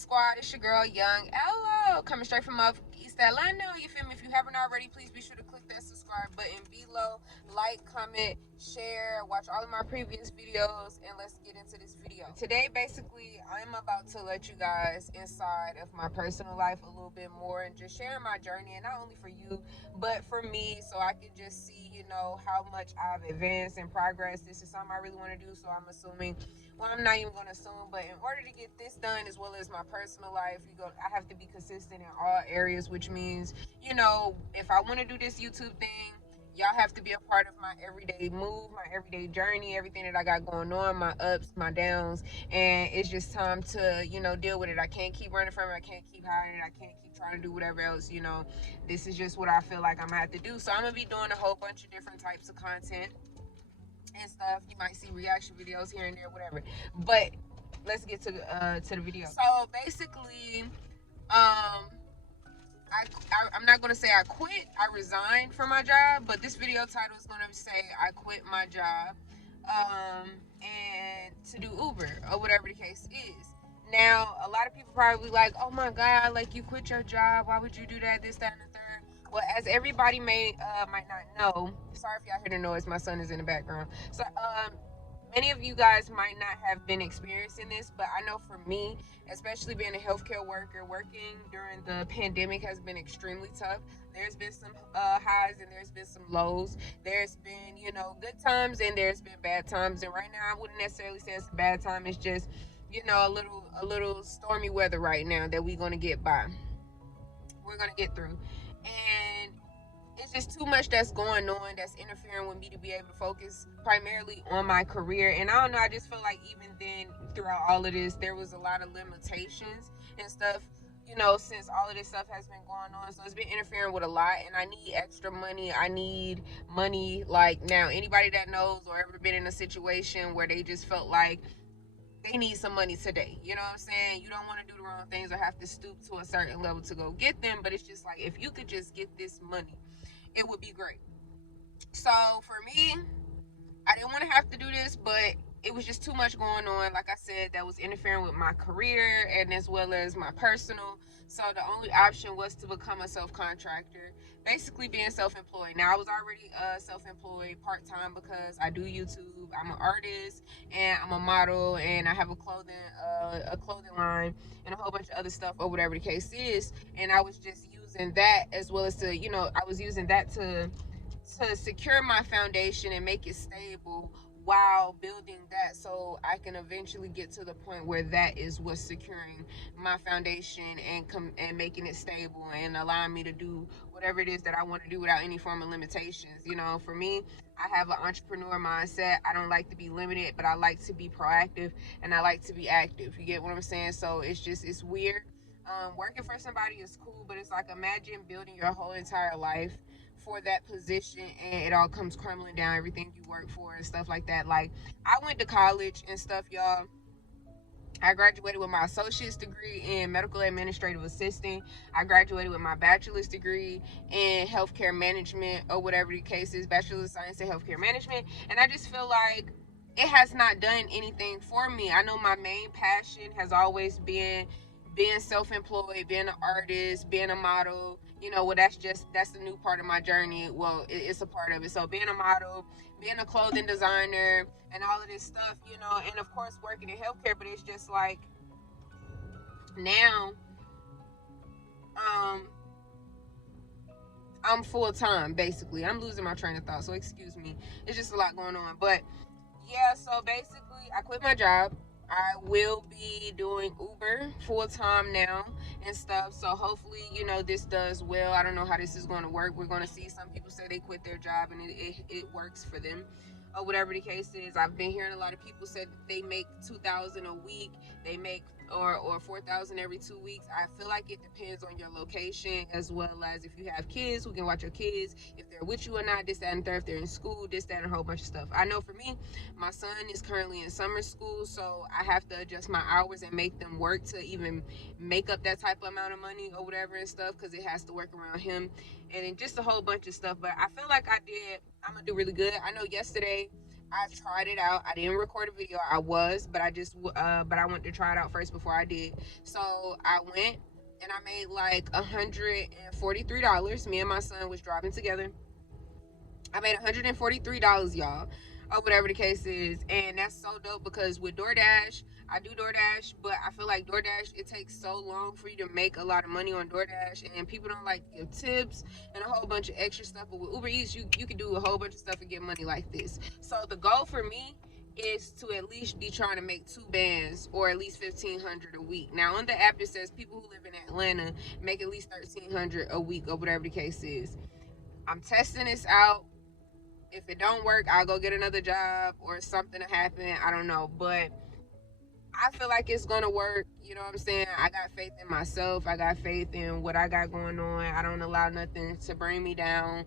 Squad? It's your girl, Young Ella, coming straight from up East Atlanta. You feel me? If you haven't already, please be sure to click that subscribe button below. Like, comment, share, watch all of my previous videos, and let's get into this video. Today, basically, I'm about to let you guys inside of my personal life a little bit more and just sharing my journey, and not only for you, but for me, so I can just see, how much I've advanced and progressed. This is something I really want to do, so I'm assuming, well, I'm not even going to assume, but in order to get this done as well as my personal life, I have to be consistent in all areas, which means, if I want to do this YouTube thing, y'all have to be a part of my everyday move, my everyday journey, everything that I got going on, my ups, my downs, and it's just time to, deal with it. I can't keep running from it. I can't keep hiding it. I can't keep trying to do whatever else, This is just what I feel like I'm gonna have to do. So I'm gonna be doing a whole bunch of different types of content and stuff. You might see reaction videos here and there, whatever. But let's get to the video. So basically, I'm not gonna say I quit. I resigned from my job, but this video title is gonna say I quit my job, and to do Uber or whatever the case is. Now, a lot of people probably like, oh my God, like you quit your job. Why would you do that? This, that, and the third. Well, as everybody might not know, sorry if y'all hear the noise. My son is in the background. So, many of you guys might not have been experiencing this, but I know for me, especially being a healthcare worker, working during the pandemic has been extremely tough. There's been some highs and there's been some lows. There's been, good times and there's been bad times. And right now, I wouldn't necessarily say it's a bad time. It's just, a little stormy weather right now that we're gonna get by. We're gonna get through, and it's just too much that's going on that's interfering with me to be able to focus primarily on my career. And I don't know, I just feel like even then, throughout all of this, there was a lot of limitations and stuff, since all of this stuff has been going on. So it's been interfering with a lot, and I need extra money. I need money like now. Anybody that knows or ever been in a situation where they just felt like they need some money today. You know what I'm saying? You don't want to do the wrong things or have to stoop to a certain level to go get them. But it's just like, if you could just get this money, it would be great. So for me, I didn't want to have to do this, but it was just too much going on. Like I said, that was interfering with my career and as well as my personal. So the only option was to become a self-contractor, basically being self-employed. Now I was already self-employed part-time because I do YouTube. I'm an artist and I'm a model and I have a clothing line and a whole bunch of other stuff or whatever the case is. And I was just using that as well as to, I was using that to secure my foundation and make it stable while building that, so I can eventually get to the point where that is what's securing my foundation and making it stable and allowing me to do whatever it is that I want to do without any form of limitations. For me, I have an entrepreneur mindset. I don't like to be limited, but I like to be proactive and I like to be active. You get what I'm saying? So it's weird. Working for somebody is cool, but it's like, imagine building your whole entire life for that position and it all comes crumbling down, everything you work for and stuff like that. Like, I went to college and stuff, y'all. I graduated with my associate's degree in medical administrative assistant. I graduated with my bachelor's degree in healthcare management or whatever the case is, bachelor's of science in healthcare management. And I just feel like it has not done anything for me. I know my main passion has always been being self-employed, being an artist, being a model. Well, that's the new part of my journey. Well, it's a part of it. So being a model, being a clothing designer, and all of this stuff, and of course working in healthcare. But it's just like, now I'm full-time, basically. I'm losing my train of thought, so excuse me. It's just a lot going on. But yeah, so basically I quit my job. I will be doing Uber full-time now and stuff. So hopefully, this does well. I don't know how this is going to work. We're going to see. Some people say they quit their job and it works for them or whatever the case is. I've been hearing a lot of people say that they make $2,000 a week. They make or $4,000 every 2 weeks. I feel like it depends on your location, as well as if you have kids who can watch your kids, if they're with you or not, this, that, and third, if they're in school, this, that, and a whole bunch of stuff. I know for me, my son is currently in summer school, so I have to adjust my hours and make them work to even make up that type of amount of money or whatever and stuff, because it has to work around him and just a whole bunch of stuff. But I feel like I'm gonna do really good. I know yesterday I tried it out. I didn't record a video. But I went to try it out first before I did. So I went and I made like $143. Me and my son was driving together. I made $143, y'all, or whatever the case is. And that's so dope because with DoorDash, I do DoorDash, but I feel like DoorDash, it takes so long for you to make a lot of money on DoorDash, and people don't like to give tips and a whole bunch of extra stuff. But with Uber Eats, you can do a whole bunch of stuff and get money like this. So the goal for me is to at least be trying to make 2 bands or at least 1,500 a week. Now on the app it says people who live in Atlanta make at least 1,300 a week or whatever the case is. I'm testing this out. If it don't work, I'll go get another job or something to happen. I don't know. But I feel like it's going to work. You know what I'm saying? I got faith in myself. I got faith in what I got going on. I don't allow nothing to bring me down.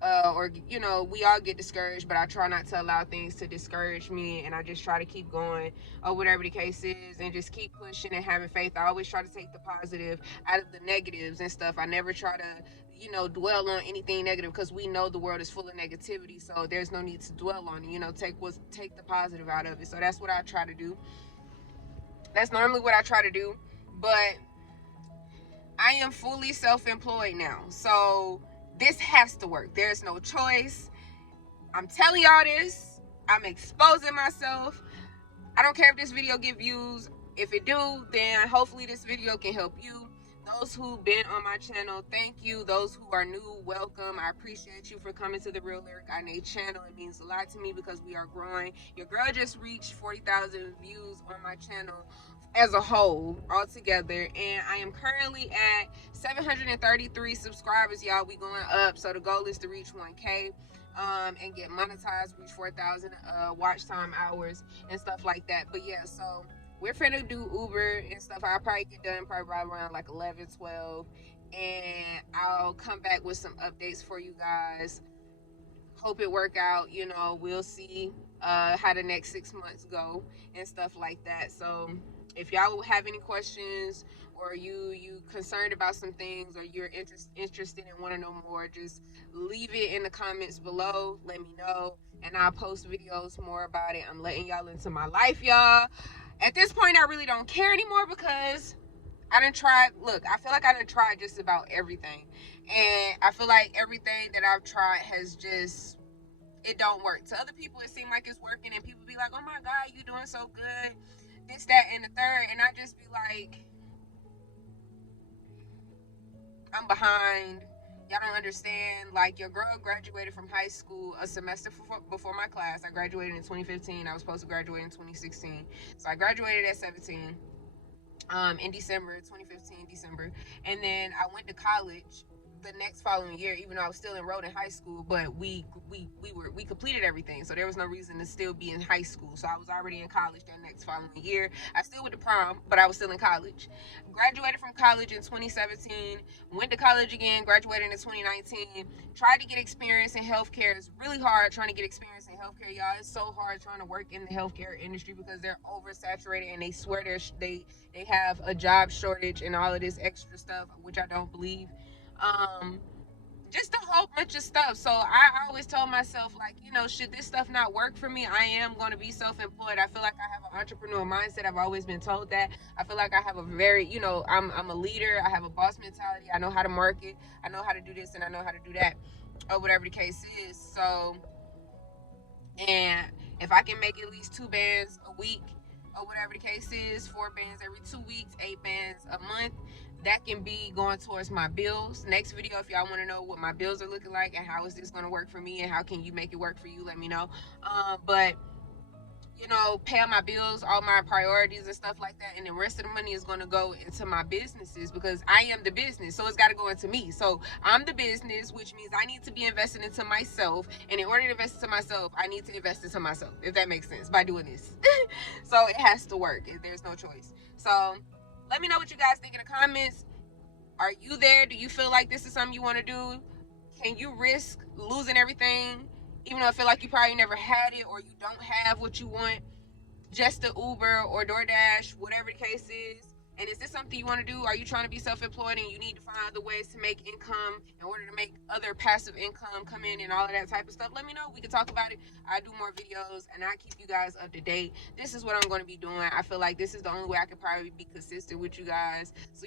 Or, you know, we all get discouraged, but I try not to allow things to discourage me. And I just try to keep going or whatever the case is and just keep pushing and having faith. I always try to take the positive out of the negatives and stuff. I never try to, you know, dwell on anything negative because we know the world is full of negativity. So there's no need to dwell on it. You know, take the positive out of it. So that's what I try to do. That's normally what I try to do. But I am fully self-employed now. So this has to work. There's no choice. I'm telling y'all this. I'm exposing myself. I don't care if this video get views. If it do, then hopefully this video can help you. Those who've been on my channel, thank you. Those who are new, welcome. I appreciate you for coming to the Real LyricOna channel. It means a lot to me because we are growing. Your girl just reached 40,000 views on my channel as a whole, all together, and I am currently at 733 subscribers, y'all. We going up, so the goal is to reach 1K and get monetized, reach 4,000 watch time hours and stuff like that. But yeah, so we're finna do Uber and stuff. I'll probably get done probably right around like 11, 12, and I'll come back with some updates for you guys. Hope it work out. You know, we'll see how the next 6 months go and stuff like that. So if y'all have any questions or you concerned about some things or you're interested and want to know more, just leave it in the comments below. Let me know and I'll post videos more about it. I'm letting y'all into my life, y'all. At this point, I really don't care anymore because I done tried. Look, I feel like I done tried just about everything. And I feel like everything that I've tried has just, it don't work. To other people, it seems like it's working and people be like, oh my God, you doing so good. This, that, and the third. And I just be like, I'm behind. Y'all don't understand. Like, your girl graduated from high school a semester before my class. I graduated in 2015. I was supposed to graduate in 2016. So I graduated at 17 in December, 2015, December. And then I went to college the next following year, even though I was still enrolled in high school, but we completed everything, so there was no reason to still be in high school. So I was already in college that next following year. I still went to prom, but I was still in college. Graduated from college in 2017, went to college again, graduated in 2019. Tried to get experience in healthcare. It's really hard trying to get experience in healthcare, y'all. It's so hard trying to work in the healthcare industry because they're oversaturated and they swear they have a job shortage and all of this extra stuff, which I don't believe. Just a whole bunch of stuff. So I always told myself, like, you know, should this stuff not work for me, I am going to be self-employed. I feel like I have an entrepreneur mindset. I've always been told that. I feel like I have a very, you know, I'm a leader. I have a boss mentality. I know how to market. I know how to do this and I know how to do that, or whatever the case is. So, and if I can make at least 2 bands a week, or whatever the case is, 4 bands every 2 weeks, 8 bands a month, that can be going towards my bills. Next video, if y'all want to know what my bills are looking like and how is this going to work for me and how can you make it work for you, let me know. But you know, pay my bills, all my priorities and stuff like that, and the rest of the money is going to go into my businesses because I am the business, so it's got to go into me. So I'm the business, which means I need to be investing into myself, and in order to invest into myself, I need to invest into myself, if that makes sense, by doing this. So it has to work. There's no choice. So let me know what you guys think in the comments. Are you there? Do you feel like this is something you want to do? Can you risk losing everything, even though I feel like you probably never had it or you don't have what you want, just the Uber or DoorDash, whatever the case is? And is this something you want to do? Are you trying to be self-employed and you need to find other ways to make income in order to make other passive income come in and all of that type of stuff? Let me know. We can talk about it. I do more videos and I keep you guys up to date. This is what I'm going to be doing. I feel like this is the only way I could probably be consistent with you guys. So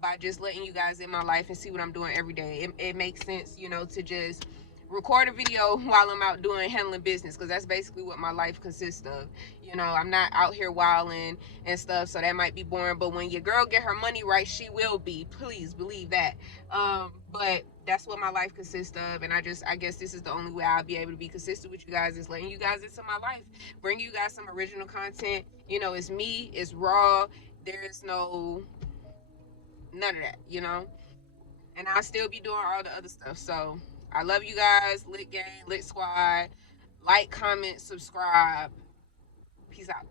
by just letting you guys in my life and see what I'm doing every day. It makes sense, you know, to just record a video while I'm out doing handling business, because that's basically what my life consists of. You know, I'm not out here wilding and stuff, so that might be boring, but when your girl get her money right, she will be. Please believe that. But that's what my life consists of, and I guess this is the only way I'll be able to be consistent with you guys, is letting you guys into my life, bring you guys some original content. You know, it's me, it's raw. There's no none of that, you know. And I'll still be doing all the other stuff. So I love you guys. Lit Gang, Lit Squad. Like, comment, subscribe. Peace out.